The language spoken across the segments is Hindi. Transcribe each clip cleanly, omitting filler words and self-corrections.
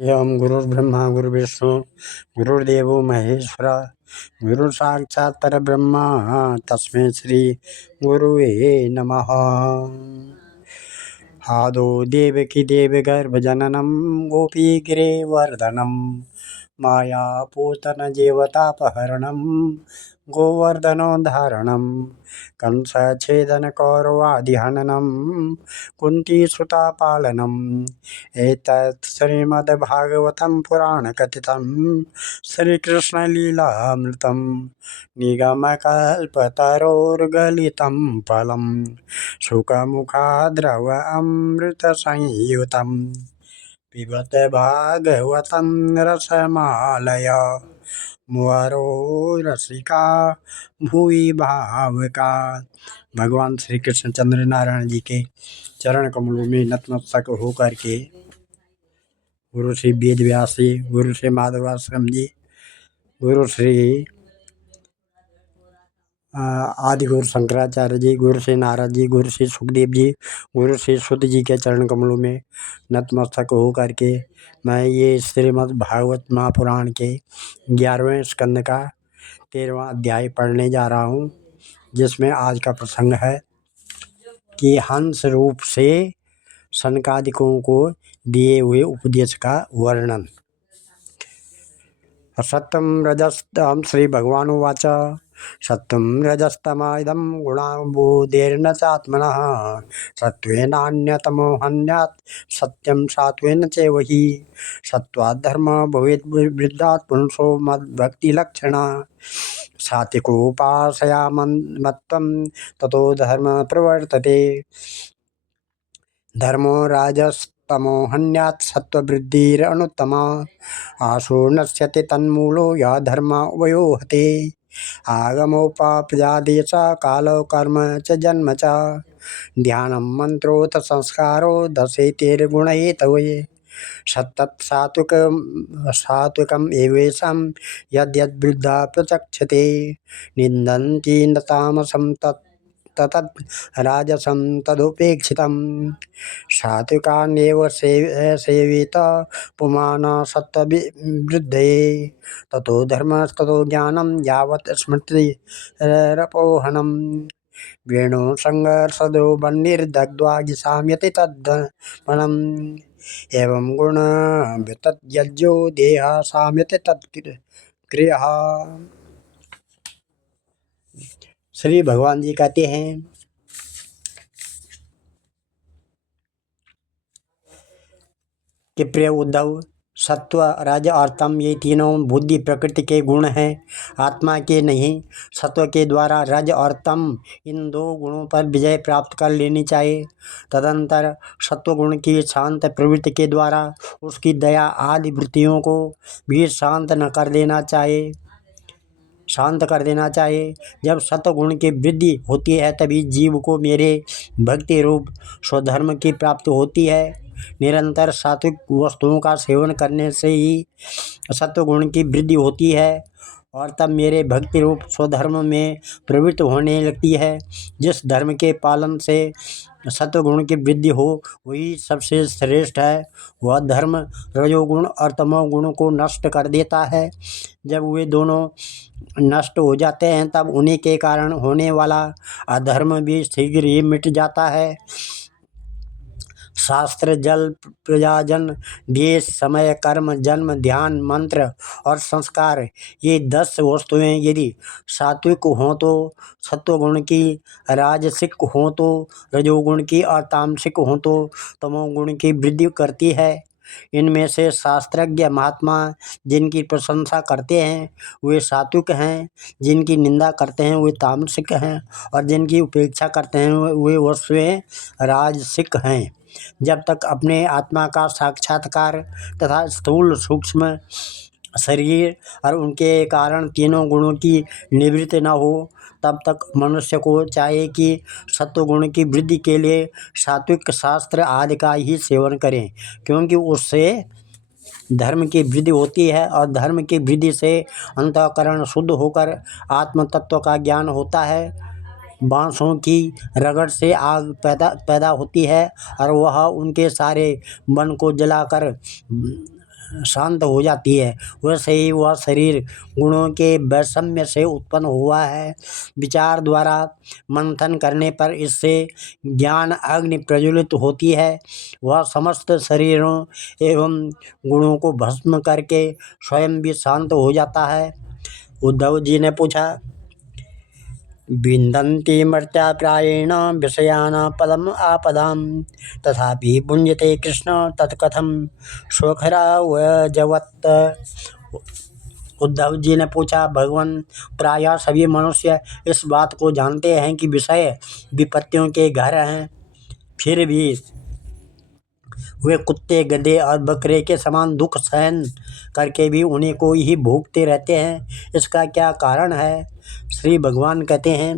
एवं गुरुर्ब्रह्मा गुरुर्विष्णु गुरुर्देवो महेश्वर गुरु साक्षात् परब्रह्म तस्मै श्री गुरुवे नमः। आदो देवकी देवगर्भजननं गोपीगिरिवर्धनं मायापूतन जीवतापहरणं गोवर्धनोद्धारणं कंसच्छेदनकौरवादिहननं कुन्तीसुतापालनम् एतत् श्रीमद्भागवतं पुराणकथितं श्रीकृष्णलीलामृतं निगमकल्पतरोर्गलितं फलं शुकमुखाद्रव अमृतसंयुतं पिबत भागवतं रसमालय मुहुरो रसिका भुवि भावुका। भगवान श्री कृष्णचंद्र नारायण जी के चरण कमलों में नतमस्तक होकर के गुरु श्री वेद व्यास जी, गुरु श्री माधवाश्रम जी, गुरु श्री आदि गुरु शंकराचार्य जी, गुरु श्री नारद जी, गुरु श्री सुखदेव जी, गुरु श्री शुद्ध जी के चरण कमलों में नतमस्तक हो करके मैं ये श्रीमद् भागवत महापुराण के 11वें स्कंद का 13वां अध्याय पढ़ने जा रहा हूँ, जिसमें आज का प्रसंग है कि हंस रूप से सनकादिकों को दिए हुए उपदेश का वर्णन। सत्यम रजस्तम श्री भगवान उवाच सत्यम रजस्तमइदं गुणाबोधेर्न चात्मनः सत्त्वेनान्यतमो हन्यात् सत्यं सत्त्वेन चैव हि सत्त्वात् धर्मः भवेत् वृद्धात् पुरुषो मद्भक्तिलक्षणः सात्विकोपासयामत्वं ततो धर्मः प्रवर्तते धर्मो राजस्तमो हन्यात् सत्त्ववृद्धिरनुत्तमा आशो नश्यति तन्मूलो या धर्म उभयो हते आगमोपापजादेश कालो कर्म च जन्म च ध्यानं मंत्रोऽथ संस्कारो दशेतिर्गुणहेतवे सत्तत् सात्विकम् एवेषां यद्यद्वृद्धा प्रचक्षते निन्दन्ति न तामसं ततद् राजसं तदुपेक्षितं सात्विकान्येव सेवित पुमान् सत्त्ववृद्धये ततो धर्मस्ततो ज्ञानं यावत् स्मृतिरपोहनं वेणो संघर्षदो बन्निर्दग्ध्वा साम्यते तद्धनम् एवं गुण तत्यज्यो देह साम्यते तत्क्रियः। श्री भगवान जी कहते हैं कि प्रिय उद्धव, सत्व रज और तम ये तीनों बुद्धि प्रकृति के गुण हैं, आत्मा के नहीं। सत्व के द्वारा रज और तम इन दो गुणों पर विजय प्राप्त कर लेनी चाहिए। तदंतर सत्व गुण की शांत प्रवृत्ति के द्वारा उसकी दया आदि वृत्तियों को भी शांत कर देना चाहिए। जब सत्वगुण की वृद्धि होती है तभी जीव को मेरे भक्ति रूप स्वधर्म की प्राप्ति होती है। निरंतर सात्विक वस्तुओं का सेवन करने से ही सत्वगुण की वृद्धि होती है और तब मेरे भक्ति रूप स्वधर्म में प्रवृत्त होने लगती है। जिस धर्म के पालन से सत्वगुण की वृद्धि हो वही सबसे श्रेष्ठ है। वह धर्म रजोगुण और तमोगुण को नष्ट कर देता है। जब वे दोनों नष्ट हो जाते हैं तब उन्हीं के कारण होने वाला अधर्म भी शीघ्र ही मिट जाता है। शास्त्र, जल, प्रजाजन, देश, समय, कर्म, जन्म, ध्यान, मंत्र और संस्कार ये 10 वस्तुएं यदि सात्विक हों तो सत्वगुण की, राजसिक हों तो रजोगुण की और तामसिक हों तो तमोगुण की वृद्धि करती है। इनमें से शास्त्रज्ञ महात्मा जिनकी प्रशंसा करते हैं वे सात्विक हैं, जिनकी निंदा करते हैं वे तामसिक हैं और जिनकी उपेक्षा करते हैं वे वस्तुएं राजसिक हैं। जब तक अपने आत्मा का साक्षात्कार तथा स्थूल सूक्ष्म शरीर और उनके कारण तीनों गुणों की निवृत्ति न हो तब तक मनुष्य को चाहिए कि सत्वगुण की वृद्धि के लिए सात्विक शास्त्र आदि का ही सेवन करें, क्योंकि उससे धर्म की वृद्धि होती है और धर्म की वृद्धि से अंतःकरण शुद्ध होकर आत्म तत्व का ज्ञान होता है। बांसों की रगड़ से आग पैदा होती है और वह उनके सारे मन को जलाकर शांत हो जाती है, वैसे ही वह शरीर गुणों के वैषम्य से उत्पन्न हुआ है। विचार द्वारा मंथन करने पर इससे ज्ञान अग्नि प्रज्वलित होती है। वह समस्त शरीरों एवं गुणों को भस्म करके स्वयं भी शांत हो जाता है। उद्धव जी ने पूछा, विन्दन्ति मर्त्या प्रायेण विषयान् पदम आपदां तथापि भुञ्जते कृष्ण तत्कथं स्वखरावजवत्। उद्धव जी ने पूछा, भगवान, प्रायः सभी मनुष्य इस बात को जानते हैं कि विषय विपत्तियों के घर हैं, फिर भी वे कुत्ते, गधे और बकरे के समान दुख सहन करके भी उन्हीं को ही भोगते रहते हैं। इसका क्या कारण है? श्री भगवान कहते हैं,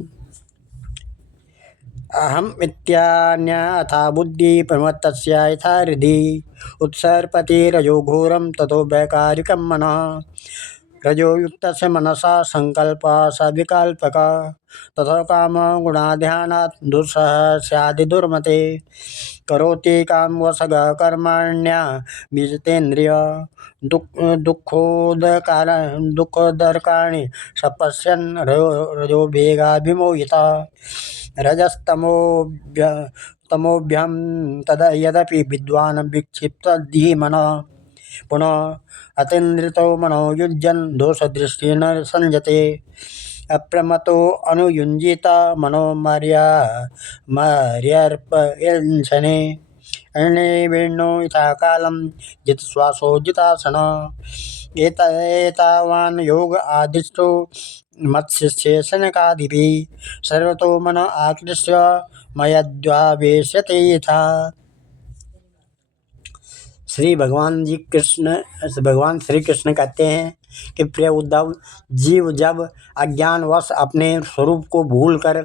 अहम इत्यान्य अथा बुद्धि प्रमत्तस्य यथा हृदि उत्सर्पति रजो घोरम ततो वैकारिकम मनः रजोयुक्तस्य मनसा संकल्प सविकल्पक तथा काम गुणाध्यानात् दुस्सह स्यादि दुर्मते करोति काम वसग कर्मण्य बीजतेन्द्रिय दुःखोदरकाणि सपश्यन् रजो भेगाभिमोहिता रजस्तमोभ्यं तद यदपि विद्वान् विक्षिप्तधीमनः पुनः अतीन्द्रितो मनो युज्यन् दोषदृष्टिन संजते अप्रमतो अनुयुञ्जित मनो मर्यार्पयञ्छने अनिर्विण्णो यथा कालं जितश्वासो जितासन एतावान् योग आदिष्टो मत्शिष्ये शनकादिभिः सर्वतो मन आकृष्य मयद्वावेश्यते यथा। भगवान श्री कृष्ण कहते हैं कि प्रिय उद्धव, जीव जब अज्ञानवश अपने स्वरूप को भूलकर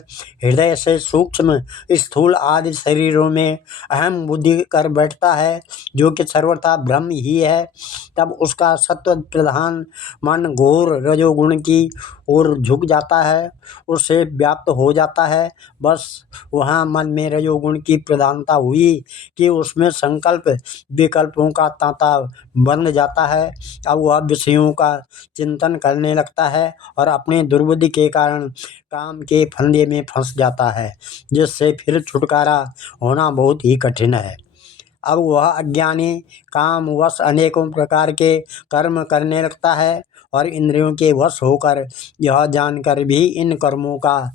हृदय से सूक्ष्म स्थूल आदि शरीरों में अहम बुद्धि कर बैठता है, जो कि सर्वथा भ्रम ही है, तब उसका सत्व प्रधान मन घोर रजोगुण की ओर झुक जाता है, उससे व्याप्त हो जाता है। बस वहाँ मन में रजोगुण की प्रधानता हुई कि उसमें संकल्प विकल्पों का तांता बंध जाता है। अब वह विषयों का चिंतन करने लगता है और अपने दुर्बुद्धि के कारण काम के फंदे में फंस जाता है, जिससे फिर छुटकारा होना बहुत ही कठिन है। अब वह अज्ञानी कामवश अनेकों प्रकार के कर्म करने लगता है और इंद्रियों के वश होकर यह जानकर भी इन कर्मों का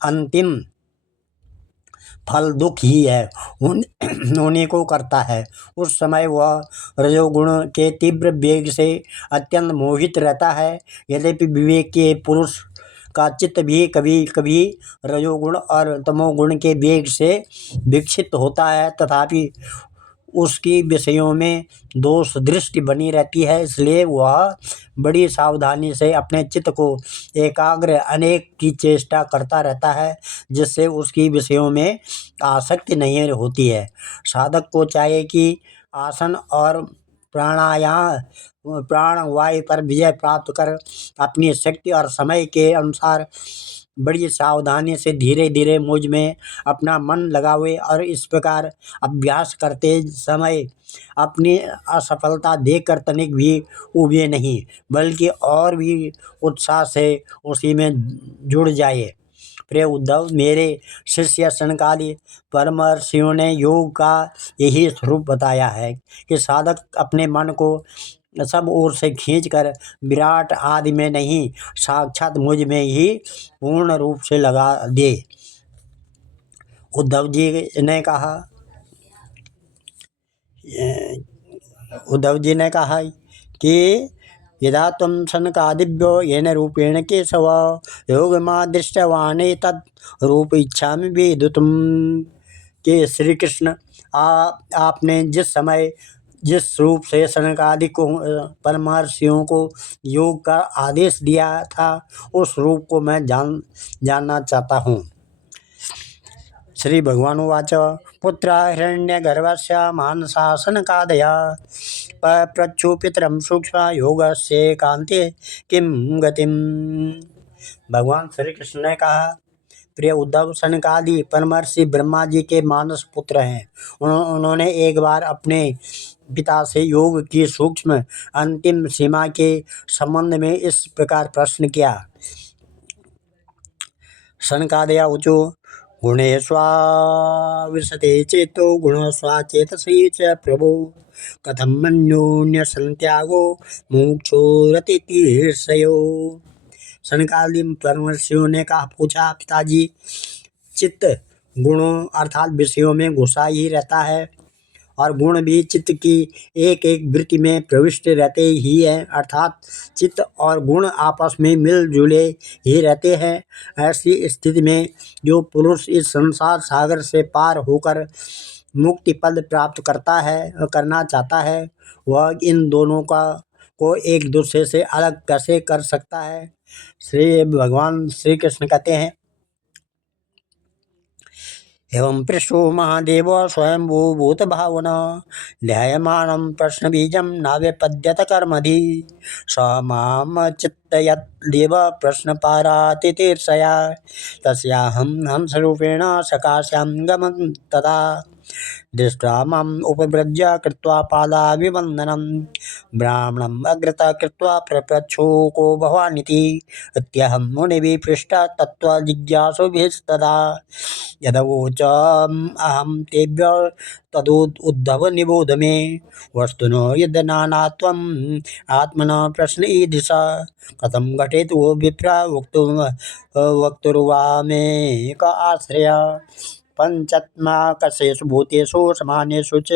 अंतिम फल दुख ही है, उन्हीं को करता है। उस समय वह रजोगुण के तीव्र वेग से अत्यंत मोहित रहता है। यद्यपि विवेक के पुरुष का चित्त भी कभी कभी रजोगुण और तमोगुण के वेग से विक्षिप्त होता है, तथापि उसकी विषयों में दोष दृष्टि बनी रहती है। इसलिए वह बड़ी सावधानी से अपने चित्त को एकाग्र अनेक की चेष्टा करता रहता है, जिससे उसकी विषयों में आसक्ति नहीं होती है। साधक को चाहिए कि आसन और प्राणवायु पर विजय प्राप्त कर अपनी शक्ति और समय के अनुसार बड़ी सावधानी से धीरे धीरे मुझ में अपना मन लगावे और इस प्रकार अभ्यास करते समय अपनी असफलता देखकर तनिक भी उबे नहीं, बल्कि और भी उत्साह से उसी में जुड़ जाए। प्रिय उद्धव, मेरे शिष्य सनकादि परमर्षियों ने योग का यही स्वरूप बताया है कि साधक अपने मन को सब ओर से खींचकर विराट आदि में नहीं, साक्षात मुझ में ही पूर्ण रूप से लगा दे। उद्धव जी ने कहा कि यदा त्वं सनकादिभ्यो येन रूपेण केशव योगमादृष्टवान् तत् रूप इच्छामि वेदितुम्। कि श्री कृष्ण, आपने जिस समय जिस रूप से सनकादि को परमर्षियों को योग का आदेश दिया था, उस रूप को मैं जानना चाहता हूँ। श्री भगवान उवाच, पुत्र हिरण्यगर्भस्य मानसा सनकादया पप्रच्छु पितरं सूक्ष्म योगस्य कान्ते किं गतिम्। भगवान श्री कृष्ण ने कहा, प्रिय उद्धव, सनकादि परमर्षि ब्रह्मा जी के मानस पुत्र हैं। उन्होंने एक बार अपने पिता से योग की सूक्ष्म अंतिम सीमा के संबंध में इस प्रकार प्रश्न किया। सनकादय ऊचु गुणेष्वाविशते चेतो गुणस्वाचेतसी च प्रभो कथम मन्योन्य संत्यागो मोक्षोरतितीर्षयो। सनकादि परमर्षियों ने कहा, पूछा, पिताजी, चित्त गुणों अर्थात विषयों में घुसा ही रहता है और गुण भी चित्त की एक एक वृत्ति में प्रविष्ट रहते ही है, अर्थात चित्त और गुण आपस में मिलजुले ही रहते हैं। ऐसी स्थिति में जो पुरुष इस संसार सागर से पार होकर मुक्ति पद प्राप्त करना चाहता है, वह इन दोनों को एक दूसरे से अलग कैसे कर सकता है। भगवान श्री कृष्ण कहते हैं, एवं पृष्ठो महादेव स्वयंभू भूत भावना ध्यायमानं प्रश्न बीजम नाव्यपद्यत कर्मधि स माम चित्तयद्देव प्रश्न पारातितीर्षया तस्याहं हंसरूपेण सकाशां गमं तदा दृष्ट्वा माम् उपव्रज्य कृत्वा पादाभिवन्दनं ब्राह्मणम् अग्रतः कृत्वा प्रपृच्छो को भवानिति इत्यहं मुनिभिः पृष्टः तत्त्वजिज्ञासुभिस्तदा यदवोचम् अहं तेभ्यः तदुद्धव निबोध मे वस्तुनो यद्नानात्वम् आत्मनः प्रश्न ईदृश कथं घटेत वो विप्र वक्तुर्वा मे क आश्रय पंचात्मकसेषु भूतेषु समानेषु च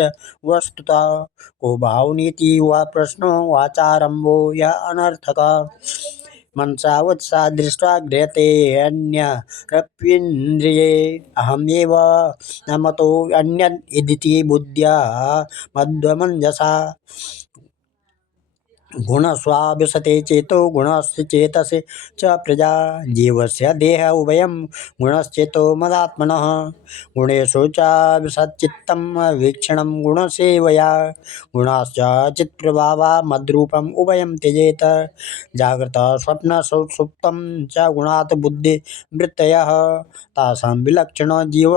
वस्तुतः को भावनीति वा प्रश्नो वाचारम्भो य अनर्थकः मनसा वत्सा दृष्ट्वा गृह्यते अन्यरप्येन्द्रिये अहमेव न मतो अन्यद् इति बुद्ध्या मध्वमञ्जसा गुणस्वाभिशते चेतो गुणस्य चेतसे च प्रजा जीवस्य देह उभयं गुणश्चेतो मदात्मनः गुणेषु च विसच्चित्तं वीक्षणं गुणसेवया गुणाश्च चित्प्रभावा मद्रूपम् उभयं त्यजेत जागृत स्वप्न सुप्तं च गुणात् बुद्धिवृत्तयः तासां विलक्षणो जीव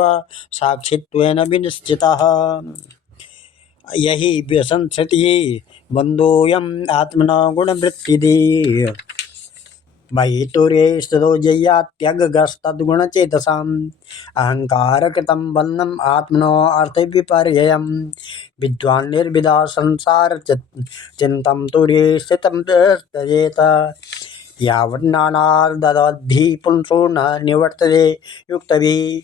साक्षित्वेन विनिश्चितः यही संस्कृति बंधोयम आत्मना गुणवृत्तिदि मयि तुरे स्थितो जय्या त्यगस्तद्गुणचेतसाम् अहंकार कृतं बन्धम् आत्मनो अर्थविपर्ययम् विद्वान् निर्विदा संसार चिन्तं तुरे स्थितं त्यजेत यावन्नानार्दधि पुंसो न निवर्तते युक्तभिः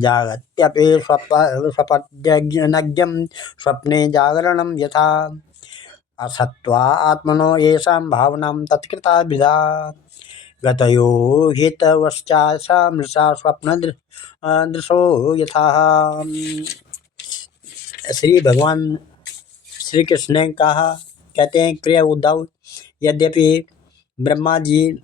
जागत्यपि स्वपद्यज्ञं स्वप्ने जागरणं यथा असत्वा आत्मनो येषां भावनां तत्कृता विधा गतयो हितवश्चा मृषा स्वप्न दृशो यथा। श्री भगवान श्री कृष्ण ने कहा, कहते हैं, प्रिय उद्धव, यद्यपि ब्रह्मा जी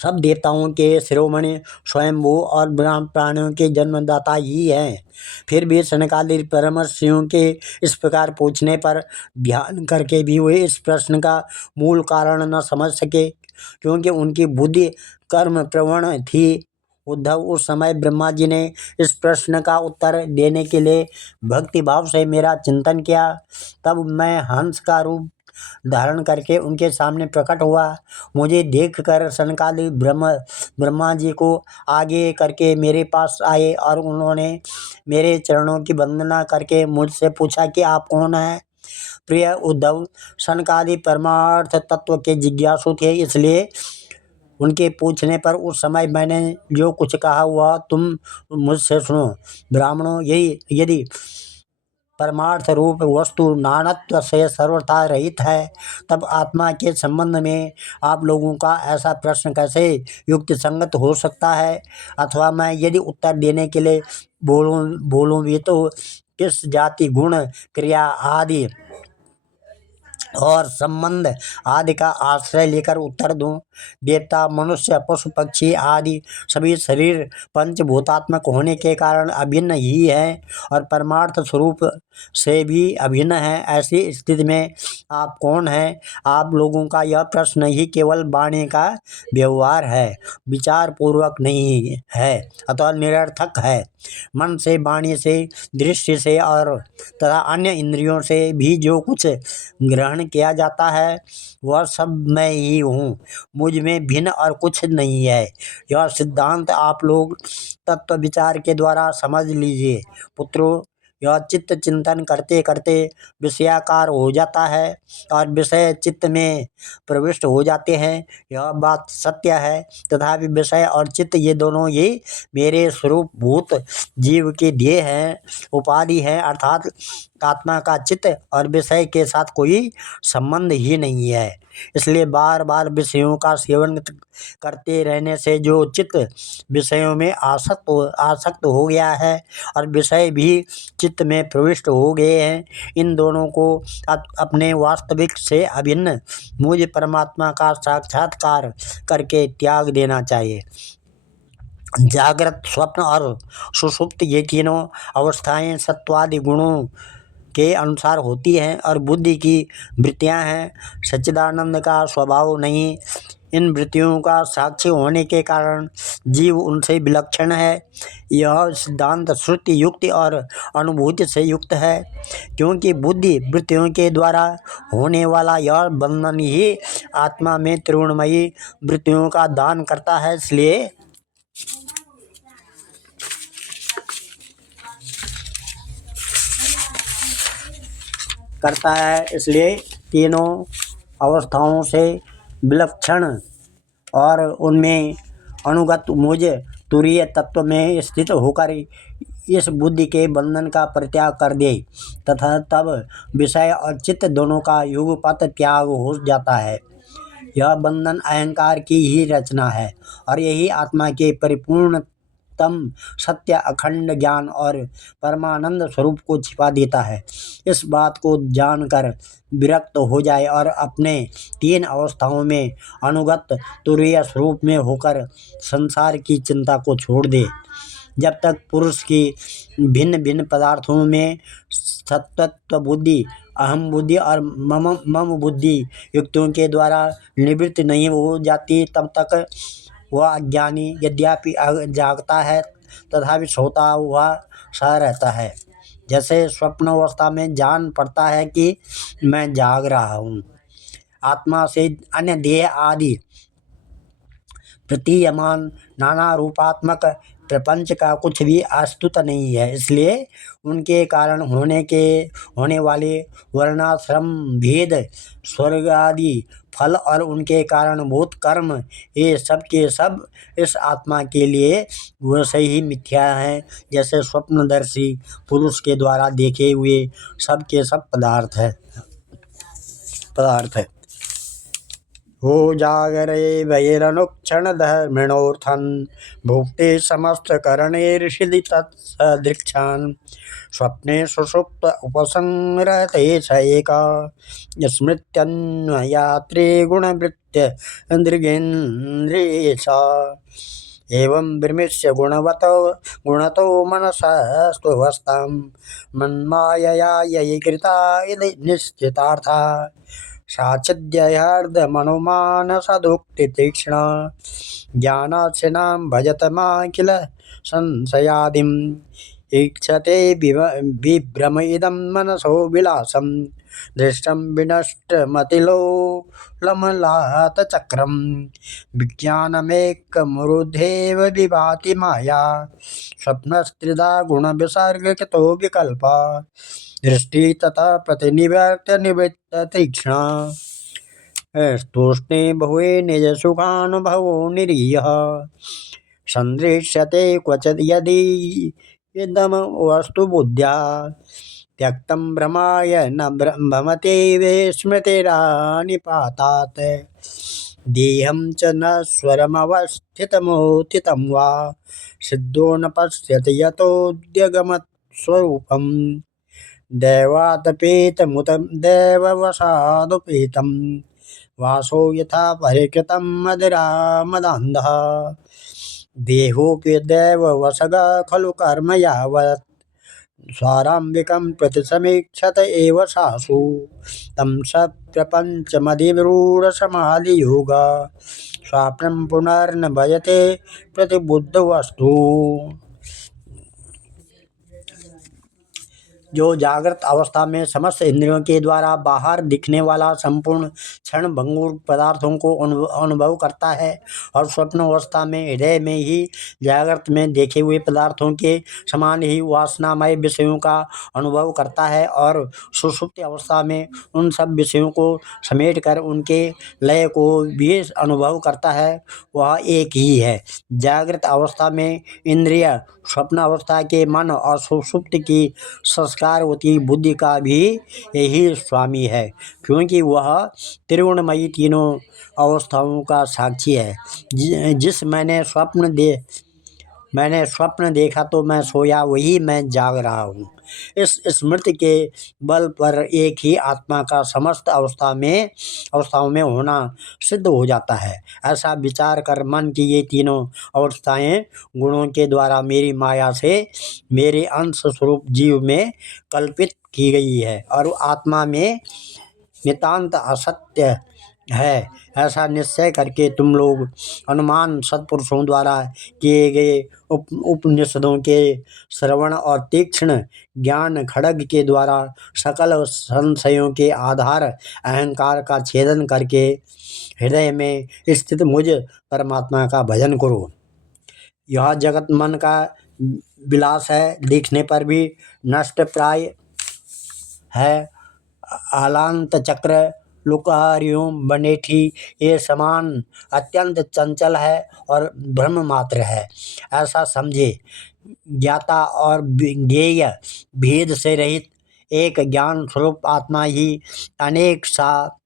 सब देवताओं के शिरोमणि स्वयंभू और ब्रह्म प्राणियों के जन्मदाता ही हैं, फिर भी सनकादि परमर्षियों के इस प्रकार पूछने पर ध्यान करके भी वे इस प्रश्न का मूल कारण न समझ सके, क्योंकि उनकी बुद्धि कर्म प्रवण थी। उद्धव, उस समय ब्रह्मा जी ने इस प्रश्न का उत्तर देने के लिए भक्ति भाव से मेरा चिंतन किया। तब मैं हंस का रूप धारण करके उनके सामने प्रकट हुआ। मुझे देखकर सनकादि ब्रह्मा जी को आगे करके मेरे पास आए और उन्होंने मेरे चरणों की वंदना करके मुझसे पूछा कि आप कौन हैं। प्रिय उद्धव, सनकादि परमार्थ तत्व के जिज्ञासु थे, इसलिए उनके पूछने पर उस समय मैंने जो कुछ कहा वह तुम मुझसे सुनो। ब्राह्मणों, यदि परमार्थ रूप वस्तु नानत्व से सर्वथा रहित है, तब आत्मा के संबंध में आप लोगों का ऐसा प्रश्न कैसे युक्ति संगत हो सकता है। अथवा मैं यदि उत्तर देने के लिए बोलूं भी तो किस जाति, गुण, क्रिया आदि और संबंध आदि का आश्रय लेकर उत्तर दूं। देवता, मनुष्य, पशु पक्षी आदि सभी शरीर पंचभूतात्मक होने के कारण अभिन्न ही है और परमार्थ स्वरूप से भी अभिन्न है। ऐसी स्थिति में आप कौन हैं? आप लोगों का यह प्रश्न ही केवल वाणी का व्यवहार है, विचार पूर्वक नहीं है, अतः निरर्थक है। मन से, वाणी से, दृष्टि से और तथा अन्य इंद्रियों से भी जो कुछ ग्रहण किया जाता है वह सब मैं ही हूँ, मुझ में भिन्न और कुछ नहीं है। यह सिद्धांत आप लोग तत्व विचार के द्वारा समझ लीजिए। पुत्रों, यह चित्त चिंतन करते करते विषयाकार हो जाता है और विषय चित्त में प्रविष्ट हो जाते हैं। यह बात सत्य है। तथापि विषय और चित्त ये दोनों ही मेरे स्वरूप भूत जीव के ध्येय हैं, उपाधि है, अर्थात आत्मा का चित्त और विषय के साथ कोई संबंध ही नहीं है। इसलिए बार बार विषयों का सेवन करते रहने से जो चित्त विषयों में आसक्त हो गया है और विषय भी चित्त में प्रविष्ट हो गए हैं, इन दोनों को अपने वास्तविक से अभिन्न मुझ परमात्मा का साक्षात्कार करके त्याग देना चाहिए। जागृत, स्वप्न और सुषुप्त ये तीनों अवस्थाएं सत्वादि गुणों के अनुसार होती हैं और बुद्धि की वृत्तियां हैं, सच्चिदानंद का स्वभाव नहीं। इन वृत्तियों का साक्षी होने के कारण जीव उनसे विलक्षण है। यह सिद्धांत श्रुति, युक्ति और अनुभूति से युक्त है, क्योंकि बुद्धि वृत्तियों के द्वारा होने वाला यह बंधन ही आत्मा में त्रिगुणमयी वृत्तियों का दान करता है। इसलिए तीनों अवस्थाओं से विलक्षण और उनमें अनुगत मुझ तुरीय तत्व में स्थित होकर इस बुद्धि के बंधन का परित्याग कर दे तथा तब विषय और चित्त दोनों का युगपत त्याग हो जाता है। यह बंधन अहंकार की ही रचना है और यही आत्मा के परिपूर्णतम सत्य, अखंड ज्ञान और परमानंद स्वरूप को छिपा देता है। इस बात को जानकर विरक्त हो जाए और अपने तीन अवस्थाओं में अनुगत तुरीय स्वरूप में होकर संसार की चिंता को छोड़ दे। जब तक पुरुष की भिन्न भिन्न पदार्थों में सत्त्व बुद्धि, अहम बुद्धि और मम बुद्धि युक्तियों के द्वारा निवृत्त नहीं हो जाती, तब तक वह अज्ञानी यद्यपि जागता है तथापि सोता हुआ सा रहता है। जैसे स्वप्न अवस्था में जान पड़ता है कि मैं जाग रहा हूँ। आत्मा से अन्य देह आदि प्रतीयमान नाना रूपात्मक प्रपंच का कुछ भी अस्तित्व नहीं है। इसलिए उनके कारण होने वाले वर्णाश्रम भेद, स्वर्ग आदि फल और उनके कारणभूत कर्म, ये सब के सब इस आत्मा के लिए वैसे ही मिथ्या हैं जैसे स्वप्नदर्शी पुरुष के द्वारा देखे हुए सब के सब पदार्थ है। हो जागरे वैरनुक्षण धर्मिणोऽर्थं भुक्ते समस्त करणैर्षिदि तत्सदृक्षान् स्वप्ने सुषुप्त उपसंहरते स एका स्मृत्यन्वयात्रे गुणवृत्य दृगेन्द्रियेषा एवं विमृश्य गुणतो मनसस्तुवस्तां मन्मायया ययि कृता इति निश्चितार्था साचिद्यर्धमनुमानसदुक्तितीक्ष्णा ज्ञानाक्षिणां भजत माखिल संशयादिम् ईक्षते विभ्रम इदं मनसो विलासं दृष्टं विनष्टमतिलोलमलातचक्रं विज्ञानमेकमुरुद्धेव विभाति माया स्वप्नस्त्रिधा गुणविसर्गकृतो विकल्पा दृष्टि तथा प्रतिनिवर्त्य निवृत्त तीक्ष्णा स्तूष्णे बहुए निज सुखानुभवो निरीह संदृश्यते क्वचिद् यदि इदम वस्तु बुद्ध्या त्यक्तं भ्रमाय न भ्रमते विस्मृतिरानिपातात् देहं च न स्वरमवस्थितमोत्थितं वा सिद्धो न पश्यति यतोऽद्यगमत्स्वरूपम् दैवादपेतमुत दैववशादुपेतं वासो यथा परिकृतं मदिरामदान्धः देहोऽपि दैववशगा खलु कर्म यावत् स्वारम्भिकं प्रतिसमीक्षत एव सासु तं स प्रपञ्चमधिरूढसमाधियोगा स्वाप्नं पुनर्न भजते प्रतिबुद्धवस्तु। जो जागृत अवस्था में समस्त इंद्रियों के द्वारा बाहर दिखने वाला संपूर्ण क्षण भंगुर पदार्थों को अनुभव करता है और स्वप्न अवस्था में हृदय में ही जागृत में देखे हुए पदार्थों के समान ही वासनामय विषयों का अनुभव करता है और सुषुप्ति अवस्था में उन सब विषयों को समेट कर उनके लय को भी अनुभव करता है, वह एक ही है। जागृत अवस्था में इंद्रिय, स्वप्न अवस्था के मन और सुषुप्ति की संस्कारवती बुद्धि का भी यही स्वामी है, क्योंकि वह त्रिगुणमयी तीनों अवस्थाओं का साक्षी है। जिस मैंने स्वप्न देखा तो मैं सोया, वही मैं जाग रहा हूँ। इस स्मृति के बल पर एक ही आत्मा का समस्त अवस्थाओं में होना सिद्ध हो जाता है। ऐसा विचार कर मन की ये तीनों अवस्थाएं गुणों के द्वारा मेरी माया से मेरे अंश स्वरूप जीव में कल्पित की गई है और आत्मा में नितांत असत्य है। ऐसा निश्चय करके तुम लोग अनुमान सत्पुरुषों द्वारा किए गए उपनिषदों के श्रवण और तीक्ष्ण ज्ञान खड्ग के द्वारा सकल संशयों के आधार अहंकार का छेदन करके हृदय में स्थित मुझ परमात्मा का भजन करो। यह जगत मन का विलास है, दिखने पर भी नष्ट प्राय है। आलांत चक्र, लुकारियों, बनेठी ये समान अत्यंत चंचल है और भ्रम मात्र है, ऐसा समझे। ज्ञाता और ज्ञेय भेद से रहित एक ज्ञान स्वरूप आत्मा ही अनेक सा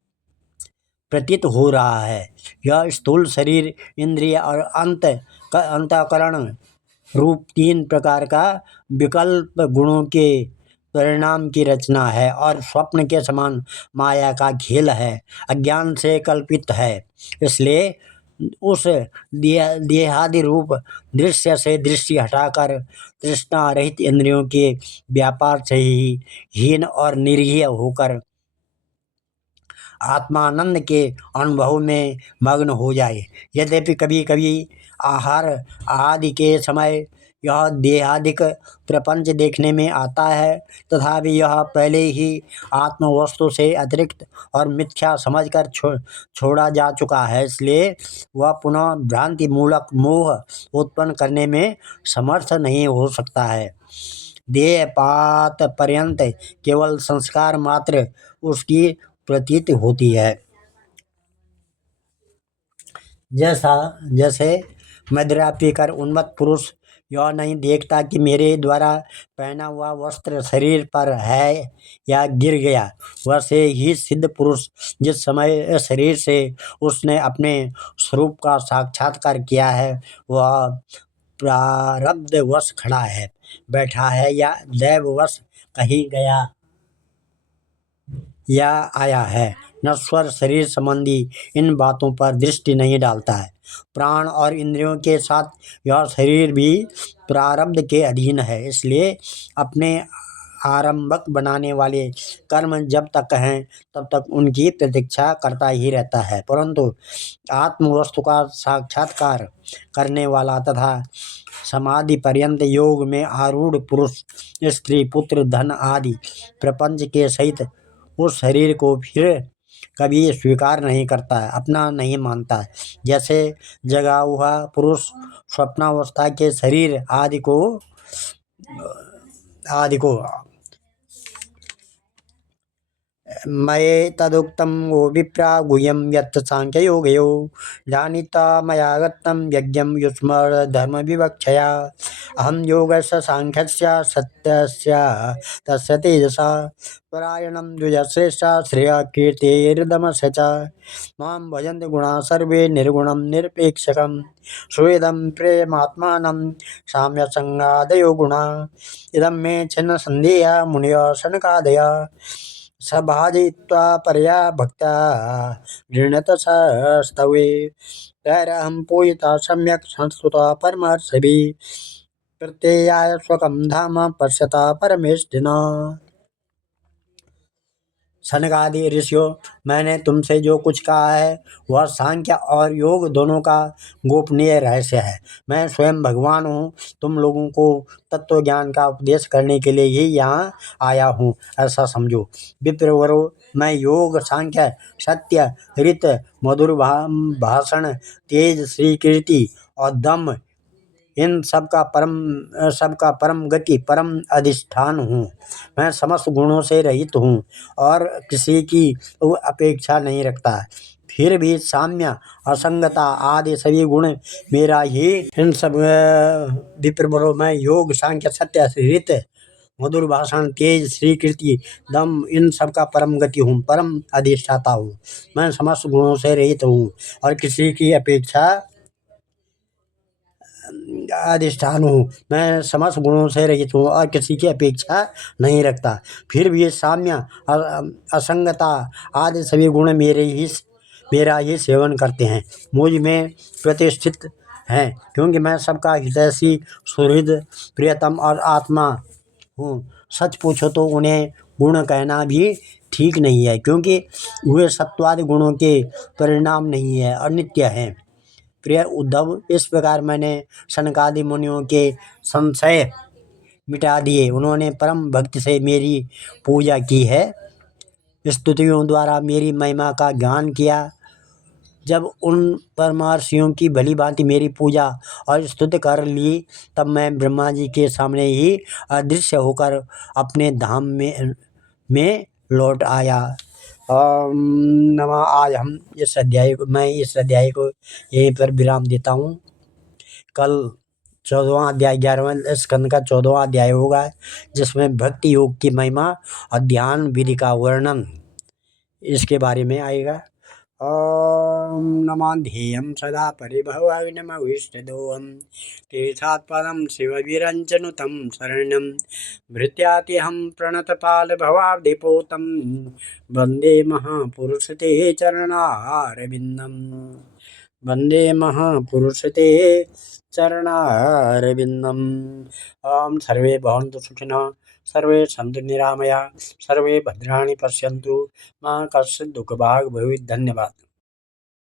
प्रतीत हो रहा है। यह स्थूल शरीर, इंद्रिय और अंतःकरण रूप तीन प्रकार का विकल्प गुणों के परिणाम की रचना है और स्वप्न के समान माया का खेल है, अज्ञान से कल्पित है। इसलिए उस देहादि रूप दृश्य से दृष्टि हटाकर तृष्णा रहित इंद्रियों के व्यापार से ही हीन और निरीह होकर आत्मानंद के अनुभव में मग्न हो जाए। यद्यपि कभी कभी आहार आदि के समय यह देहादिक प्रपंच देखने में आता है, तथापि यह पहले ही आत्म वस्तु से अतिरिक्त और मिथ्या समझकर छोड़ा जा चुका है, इसलिए वह पुनः भ्रांति मूलक मोह उत्पन्न करने में समर्थ नहीं हो सकता है। देहपात पर्यंत केवल संस्कार मात्र उसकी प्रतीत होती है। जैसे मदिरा पीकर उन्मत्त पुरुष यह नहीं देखता कि मेरे द्वारा पहना हुआ वस्त्र शरीर पर है या गिर गया, वैसे ही सिद्ध पुरुष जिस समय शरीर से उसने अपने स्वरूप का साक्षात्कार किया है, वह प्रारब्ध वश खड़ा है, बैठा है या दैववश कहीं गया या आया है, नश्वर शरीर संबंधी इन बातों पर दृष्टि नहीं डालता है। प्राण और इंद्रियों के साथ यह शरीर भी प्रारब्ध के अधीन है, इसलिए अपने आरंभक बनाने वाले कर्म जब तक हैं तब तक उनकी प्रतीक्षा करता ही रहता है, परंतु आत्म वस्तु का साक्षात्कार करने वाला तथा समाधि पर्यंत योग में आरूढ़ पुरुष स्त्री पुत्र धन आदि प्रपंच के सहित उस शरीर को फिर कभी स्वीकार नहीं करता है, अपना नहीं मानता है। जैसे जगा हुआ पुरुष स्वप्नावस्था के शरीर आदि को मये तदुक्तं वो विप्रा गुह्यं यत् सांख्ययोगयोः जानीता मया गतं यज्ञं युष्मद्धर्मविवक्षया अहं योगस्य सांख्यस्य सत्यस्य तस्य तेजसा परायणं द्विजश्रेष्ठा श्रेया कीर्तिर्दमस्य च मां भजन्ति गुणाः सर्वे निर्गुणं निरपेक्षकं सुहृदं प्रेमात्मानं साम्यसंगादयो गुणाः इदं मे छिन्नसन्देहः मुनयः सनकादयः सभाजयित्वा परया भक्त्या गृह्णत स्तवे तैरहं पूजिता सम्यक् संस्तुता परमहर्षिभिः प्रत्ययाय स्वकं धाम पश्यता परमेष्ठिना। सनकादि ऋषियों, मैंने तुमसे जो कुछ कहा है वह सांख्य और योग दोनों का गोपनीय रहस्य है। मैं स्वयं भगवान हूँ। तुम लोगों को तत्व ज्ञान का उपदेश करने के लिए ही यहाँ आया हूँ, ऐसा समझो। विप्रवरो, मैं योग, सांख्य, सत्य, ऋत, मधुर भाषण, तेज, श्रीकीर्ति और दम, इन सबका परम गति, परम अधिष्ठान हूँ। मैं समस्त गुणों से रहित हूँ और किसी की अपेक्षा नहीं रखता। फिर भी साम्य, असंगता आदि सभी गुण मेरा ही। इन सब विप्रबरो, मैं योग, सांख्य, सत्य, ऋत, मधुर भाषण, तेज, श्रीकीर्ति, दम, इन सब का परम गति हूँ, परम अधिष्ठाता हूँ। मैं समस्त गुणों से रहित हूँ और किसी की अपेक्षा अधिष्ठान हूँ। मैं समस्त गुणों से रहित हूँ और किसी की अपेक्षा नहीं रखता। फिर भी साम्य, असंगता आदि सभी गुण मेरा ही सेवन करते हैं, मुझ में प्रतिष्ठित हैं, क्योंकि मैं सबका हितैषी, सुहृद, प्रियतम और आत्मा हूँ। सच पूछो तो उन्हें गुण कहना भी ठीक नहीं है, क्योंकि वे सत्वादि गुणों के परिणाम नहीं है, अनित्य हैं। प्रिय उद्धव, इस प्रकार मैंने सनकादि मुनियों के संशय मिटा दिए। उन्होंने परम भक्ति से मेरी पूजा की है, स्तुतियों द्वारा मेरी महिमा का ज्ञान किया। जब उन परमर्षियों की भली भांति मेरी पूजा और स्तुति कर ली, तब मैं ब्रह्मा जी के सामने ही अदृश्य होकर अपने धाम में लौट आया। नमः। आज हम मैं इस अध्याय को यहीं पर विराम देता हूँ। कल 14वां अध्याय, 11वें स्कंद का 14वां अध्याय होगा, जिसमें भक्ति योग की महिमा और ध्यान विधि का वर्णन इसके बारे में आएगा। ओम नमः। ध्येयं सदा परिभवाविनमविष्टदोहं तीर्थात्पदं शिवविरञ्चनुतं शरणं भृत्यात्यहं प्रणतपालभवाब्धिपोतं वन्दे महापुरुषते चरणारविन्दम्। वन्दे महापुरुषते चरणारविन्दम्। ओम सर्वे भवन्तु सुखिनः, सर्वे सन्तु निरामयाः, सर्वे भद्राणि पश्यन्तु, मा कश्चित् दुःखभाग् भवेत्। धन्यवाद।